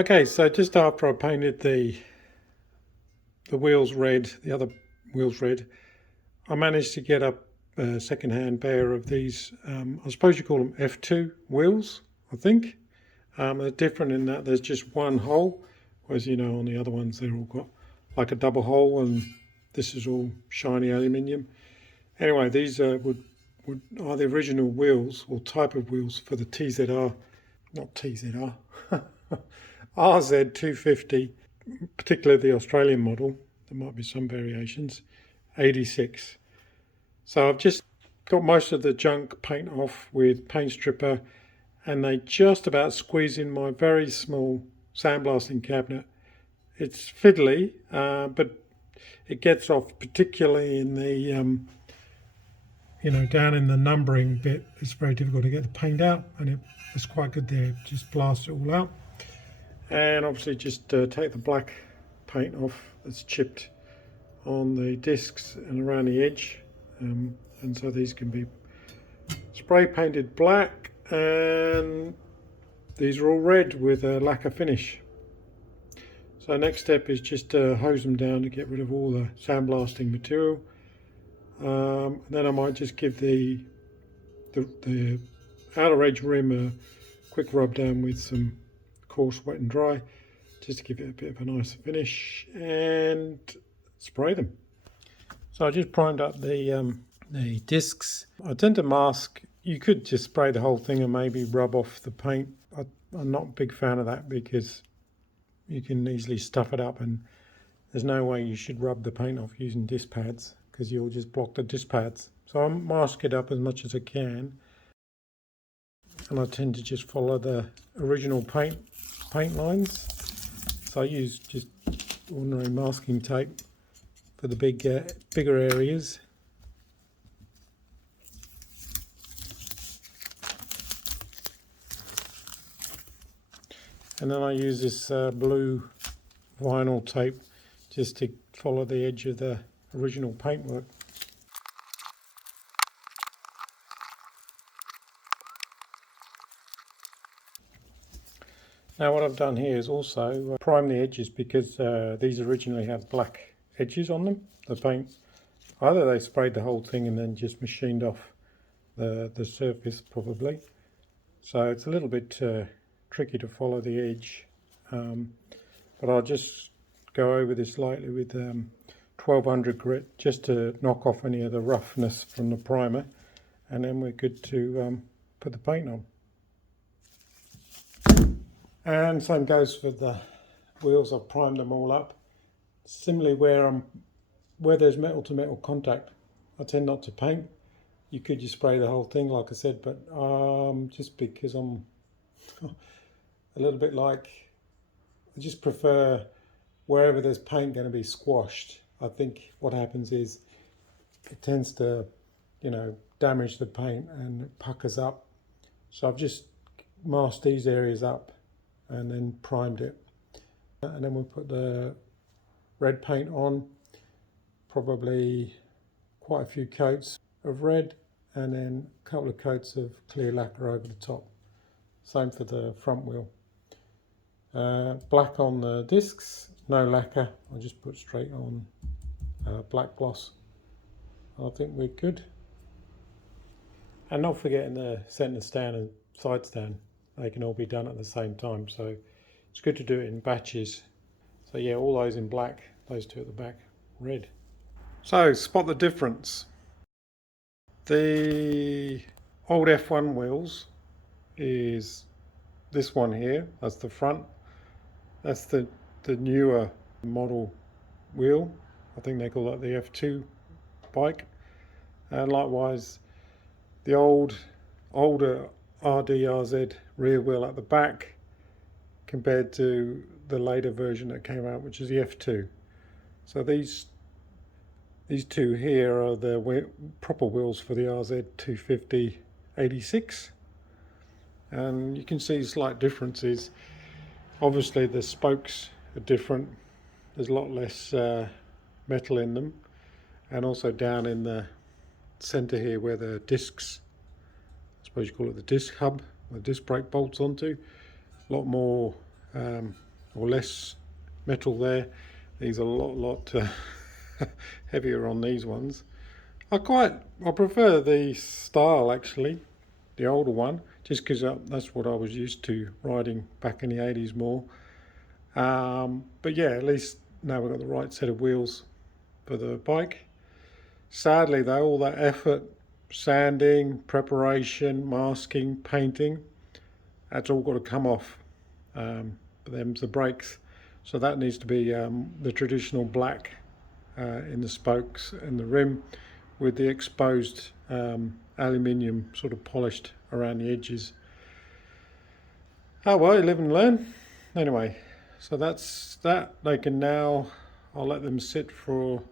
Okay, so just after I painted the wheels red, the other wheels red, I managed to get up a second-hand pair of these, I suppose you call them F2 wheels, I think. They're different in that there's just one hole, whereas on the other ones they're all got like a double hole, and this is all shiny aluminium. Anyway, these are the original wheels or type of wheels for the TZR, not TZR, RZ250, particularly the Australian model. There might be some variations, 86. So I've just got most of the junk paint off with paint stripper, and they just about squeeze in my very small sandblasting cabinet. It's fiddly, but it gets off, particularly in the down in the numbering bit. It's very difficult to get the paint out, and it's quite good there. Just blast it all out, and obviously just take the black paint off that's chipped on the discs and around the edge, and so these can be spray painted black, and these are all red with a lacquer finish. So next step is just to hose them down to get rid of all the sandblasting material. Then I might just give the outer edge rim a quick rub down with some coarse wet and dry, just to give it a bit of a nicer finish, and spray them. So I just primed up the discs. I tend to mask. You could just spray the whole thing and maybe rub off the paint. I'm not a big fan of that because you can easily stuff it up, and there's no way you should rub the paint off using disc pads, because you'll just block the disc pads. So I mask it up as much as I can, and I tend to just follow the original paint lines. So I use just ordinary masking tape for the bigger areas. And then I use this blue vinyl tape just to follow the edge of the original paintwork. Now what I've done here is also prime the edges, because these originally have black edges on them. The paint, either they sprayed the whole thing and then just machined off the surface probably. So it's a little bit tricky to follow the edge, but I'll just go over this lightly with 1200 grit just to knock off any of the roughness from the primer, and then we're good to put the paint on. And same goes for the wheels. I've primed them all up. Similarly, where there's metal to metal contact, I tend not to paint. You could just spray the whole thing, like I said, but just because I'm a little bit like, I just prefer wherever there's paint going to be squashed. I think what happens is it tends to, damage the paint and it puckers up. So I've just masked these areas up and then primed it. And then we'll put the red paint on, probably quite a few coats of red, and then a couple of coats of clear lacquer over the top. Same for the front wheel. Black on the discs, no lacquer. I'll just put straight on black gloss. I think we're good. And not forgetting the centre stand and side stand. They can all be done at the same time, so it's good to do it in batches. So yeah, all those in black, those two at the back red. So spot the difference. The old F1 wheels is this one here. That's the front. That's the newer model wheel. I think they call that the F2 bike. And likewise, the older RZ rear wheel at the back compared to the later version that came out, which is the F2. So these two here are the proper wheels for the RZ250 86. And you can see slight differences. Obviously the spokes are different. There's a lot less metal in them, and also down in the center here where the discs, I suppose you call it the disc hub, where the disc brake bolts onto, a lot more or less metal there. These are a lot heavier on these ones. I prefer the style actually, the older one, just because that's what I was used to riding back in the 80s more. But yeah, at least now we've got the right set of wheels for the bike. Sadly though, all that effort, sanding, preparation, masking, painting, that's all got to come off. Them's the brakes. So that needs to be the traditional black in the spokes and the rim, with the exposed aluminium sort of polished around the edges. Oh well, you live and learn. Anyway, so that's that. They can now, I'll let them sit for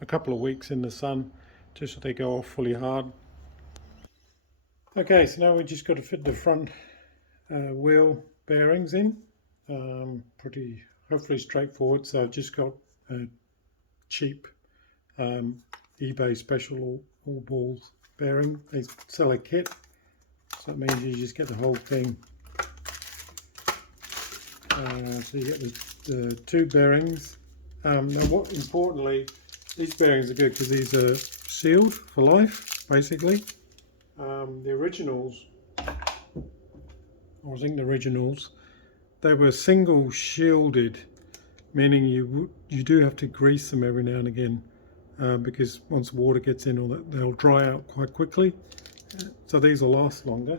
a couple of weeks in the sun just so they go off fully hard. Okay, so now we just got to fit the front wheel bearings in. Pretty hopefully straightforward. So I've just got a cheap eBay special all balls bearing. They sell a kit, so that means you just get the whole thing. So you get the two bearings. Now, what importantly, these bearings are good because these are sealed for life, basically. The originals, or I think the originals, they were single shielded, meaning you do have to grease them every now and again because once water gets in, they'll dry out quite quickly. So these will last longer.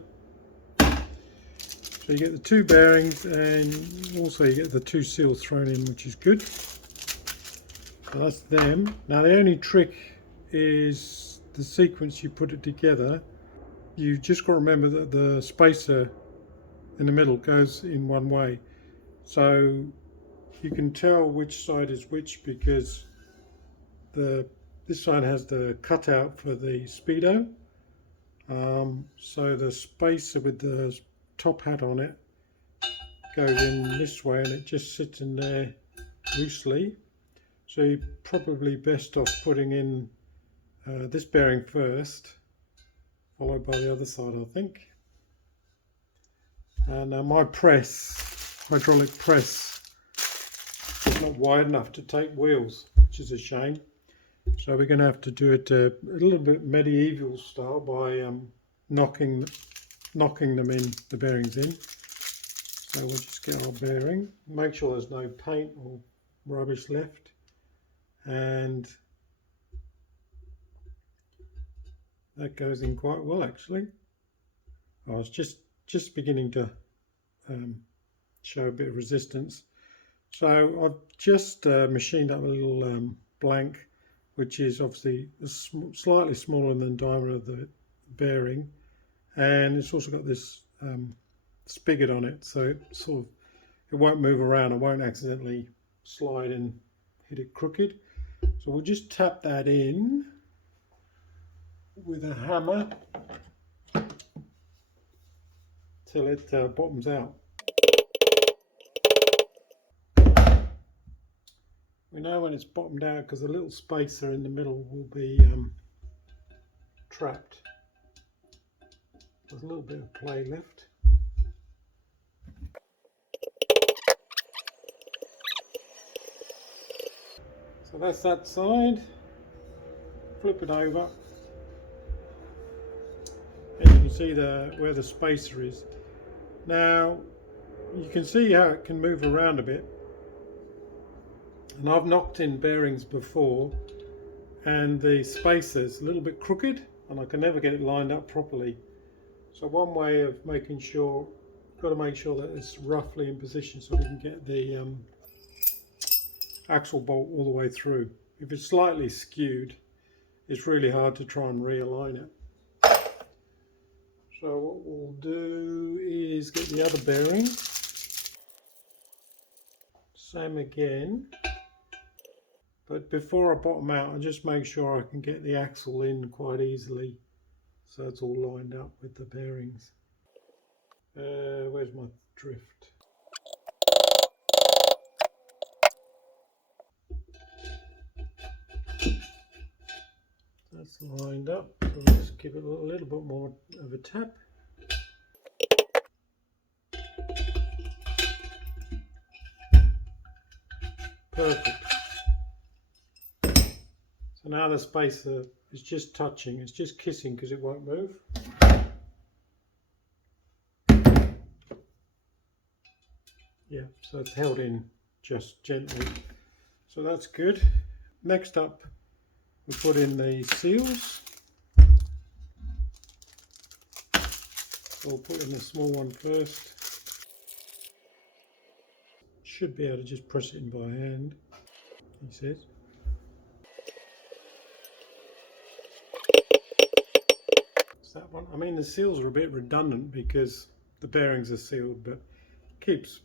So you get the two bearings, and also you get the two seals thrown in, which is good. So that's them. Now the only trick is the sequence you put it together. You just got to remember that the spacer in the middle goes in one way. So you can tell which side is which because this side has the cutout for the speedo. So the spacer with the top hat on it goes in this way, and it just sits in there loosely. So you're probably best off putting in this bearing first, followed by the other side, I think. And my hydraulic press, is not wide enough to take wheels, which is a shame. So we're going to have to do it a little bit medieval style by knocking them in, the bearings in. So we'll just get our bearing, make sure there's no paint or rubbish left, and that goes in quite well actually. I was just beginning to show a bit of resistance. So I've just machined up a little blank, which is obviously slightly smaller than the diameter of the bearing, and it's also got this spigot on it, so it won't move around. I won't accidentally slide and hit it crooked. So we'll just tap that in with a hammer till it bottoms out. We know when it's bottomed out because the little spacer in the middle will be trapped. There's a little bit of play left. So that's that side. Flip it over, and you can see where the spacer is. Now you can see how it can move around a bit, and I've knocked in bearings before and the spacer's a little bit crooked and I can never get it lined up properly. So one way of making sure, got to make sure that it's roughly in position so we can get the axle bolt all the way through. If it's slightly skewed, it's really hard to try and realign it. So what we'll do is get the other bearing. Same again. But before I bottom out, I just make sure I can get the axle in quite easily so it's all lined up with the bearings. Where's my drift? That's lined up, so let's give it a little bit more of a tap. Perfect. So now the spacer is just touching, it's just kissing because it won't move. Yeah, so it's held in just gently. So that's good. Next up, we put in the seals. We'll put in the small one first. Should be able to just press it in by hand, he says. It's that one. I mean, the seals are a bit redundant because the bearings are sealed, but keeps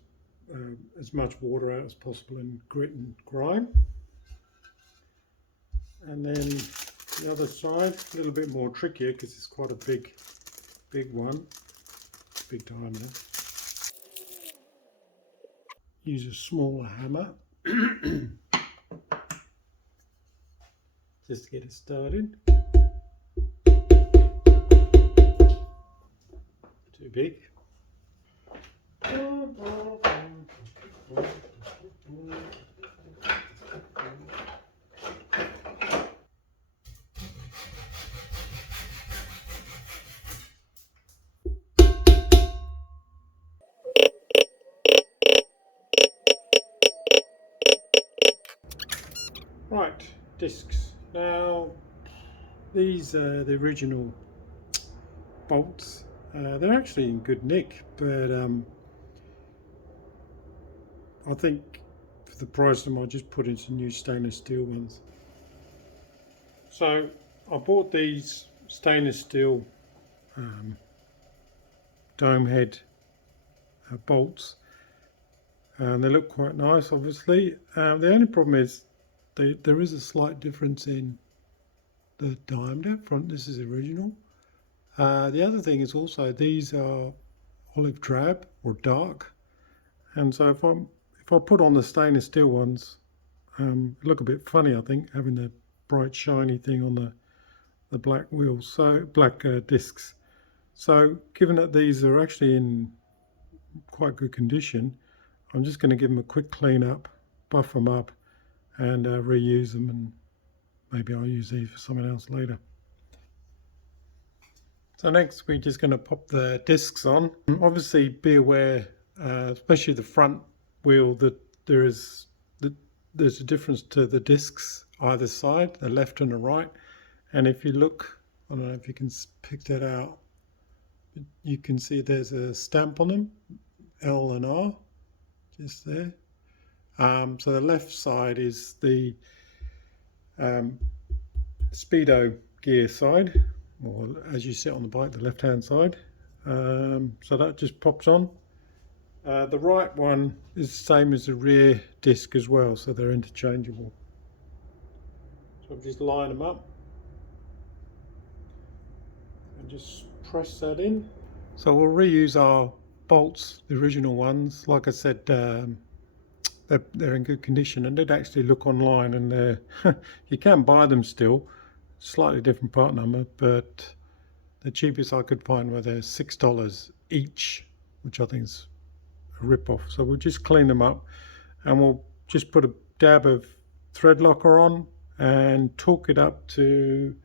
as much water out as possible in grit and grime. And then the other side, a little bit more trickier because it's quite a big one, big diameter. Use a smaller hammer just to get it started. Too big. Right, discs. Now, these are the original bolts. They're actually in good nick, but I think for the price of them, I'll just put in some new stainless steel ones. So I bought these stainless steel dome head bolts, and they look quite nice, obviously. The only problem is there is a slight difference in the diameter. This is original. The other thing is also these are olive drab or dark, and so if I put on the stainless steel ones, look a bit funny, I think, having the bright shiny thing on the black wheels, so black discs. So given that these are actually in quite good condition, I'm just going to give them a quick clean up, buff them up, and reuse them, and maybe I'll use these for something else later. So next we're just going to pop the discs on. Obviously be aware, especially the front wheel, that there's a difference to the discs either side, the left and the right. And if you look, I don't know if you can pick that out, you can see there's a stamp on them, L and R, just there. So the left side is the speedo gear side, or as you sit on the bike, the left hand side. So that just pops on. The right one is the same as the rear disc as well, so they're interchangeable. So I'll just line them up and just press that in. So we'll reuse our bolts, the original ones. Like I said, they're in good condition, and did actually look online, and they're you can buy them still, slightly different part number, but the cheapest I could find were they're $6 each, which I think is a rip-off. So we'll just clean them up, and we'll just put a dab of thread locker on and torque it up to,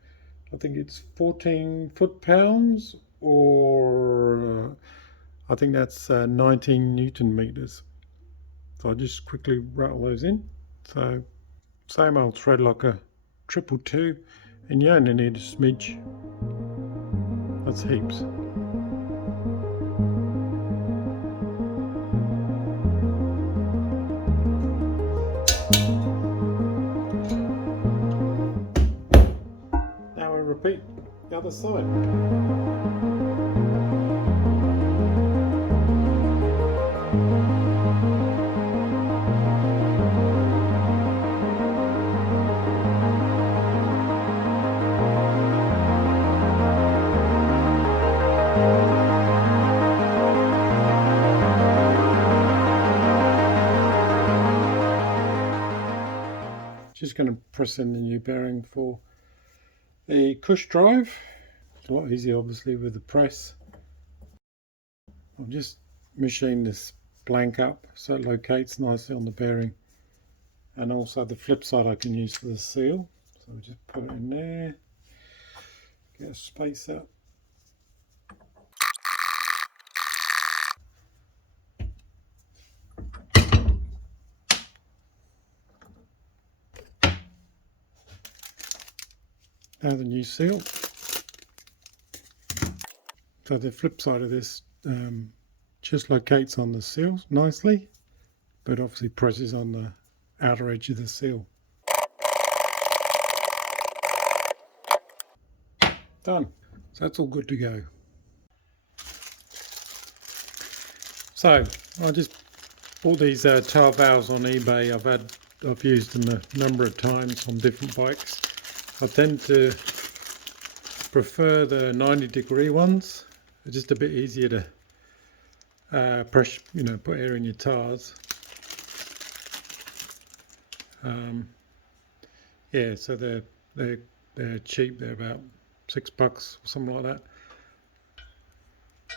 I think it's 14 foot-pounds, or I think that's 19 Newton meters. So I'll just quickly rattle those in. So same old thread locker, 222, and you only need a smidge. That's heaps. Now we repeat the other side. Just going to press in the new bearing for the push drive. It's a lot easier obviously with the press. I'll just machine this blank up so it locates nicely on the bearing, and also the flip side I can use for the seal. So we just put it in there, get a space out. Now the new seal. So the flip side of this just locates on the seal nicely, but obviously presses on the outer edge of the seal. Done. So that's all good to go. So I just bought these tyre valves on eBay. I've used them a number of times on different bikes. I tend to prefer the 90-degree ones. They're just a bit easier to press, put air in your tyres. Yeah, so they're cheap. They're about $6 or something like that.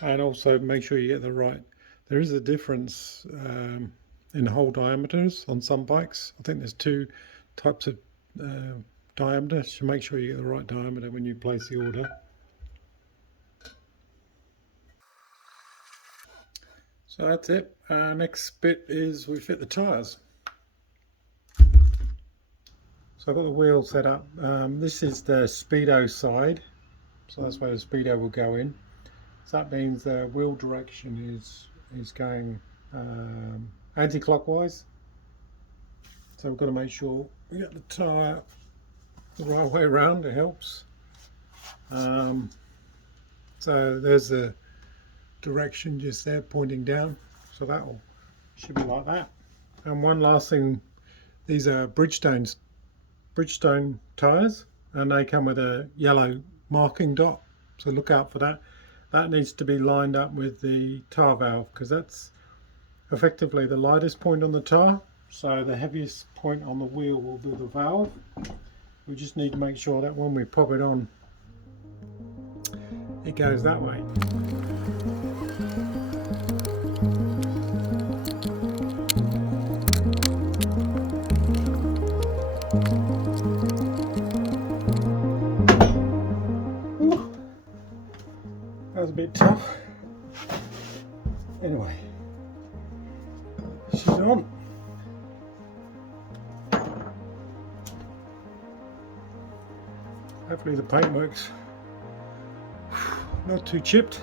And also make sure you get the right. There is a difference in hole diameters on some bikes. I think there's two types of diameter. So make sure you get the right diameter when you place the order. So that's it. Next bit is we fit the tyres. So I've got the wheel set up. This is the speedo side, so that's where the speedo will go in. So that means the wheel direction is going anti-clockwise. So we've got to make sure we get the tyre the right way around. It helps. So there's the direction just there pointing down. So should be like that. And one last thing, these are Bridgestone tyres, and they come with a yellow marking dot. So look out for that. That needs to be lined up with the tyre valve, because that's effectively the lightest point on the tyre. So the heaviest point on the wheel will be the valve. We just need to make sure that when we pop it on, it goes that way. Ooh, that was a bit tough. Anyway, she's on. Hopefully the paint works. Not too chipped.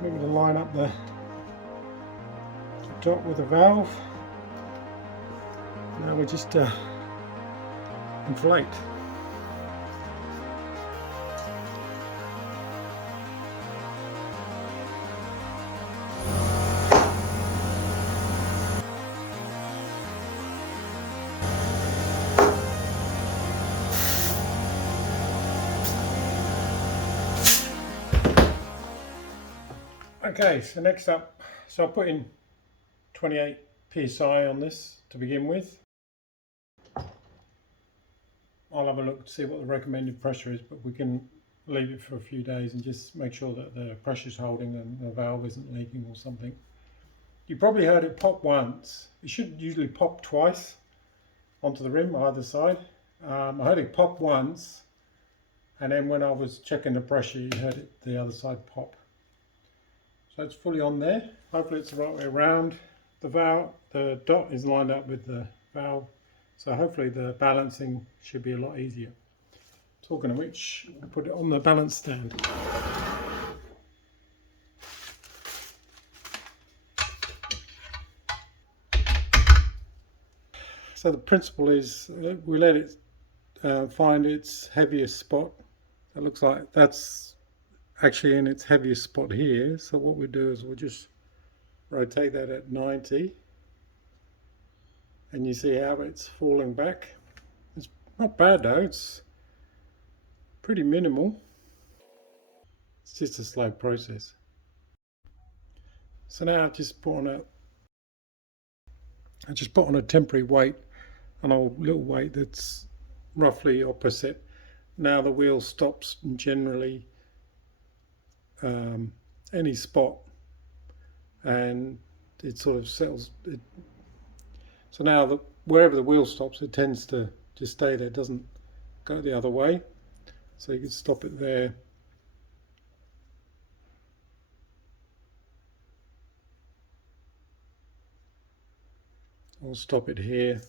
Remember to line up the dot with the valve. Now we just inflate. Okay, so next up, so I'll put in 28 psi on this to begin with. I'll have a look to see what the recommended pressure is, but we can leave it for a few days and just make sure that the pressure's holding and the valve isn't leaking or something. You probably heard it pop once. It should usually pop twice onto the rim either side. I heard it pop once, and then when I was checking the pressure, you heard it the other side pop. So it's fully on there. Hopefully it's the right way around. The dot is lined up with the valve, so hopefully the balancing should be a lot easier. Talking of which, I'll put it on the balance stand. So the principle is we let it find its heaviest spot. It looks like that's actually in its heaviest spot here. So what we do is we'll just rotate that at 90, and you see how it's falling back. It's not bad though, it's pretty minimal. It's just a slow process. So now I just put on a temporary weight, an old little weight that's roughly opposite. Now the wheel stops and generally any spot, and it sort of settles. So now wherever the wheel stops, it tends to just stay there, it doesn't go the other way. So you can stop it there. Or stop it here.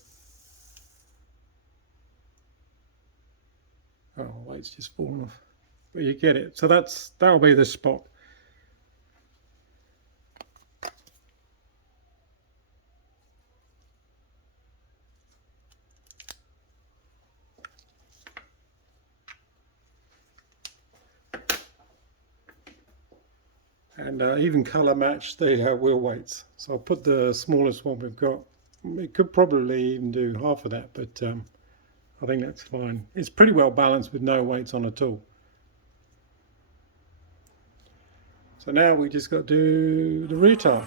Oh, weight's just fallen off. But you get it. So that'll be the spot. And even colour match the wheel weights. So I'll put the smallest one we've got. It could probably even do half of that, but I think that's fine. It's pretty well balanced with no weights on at all. So now we just got to do the rear tire.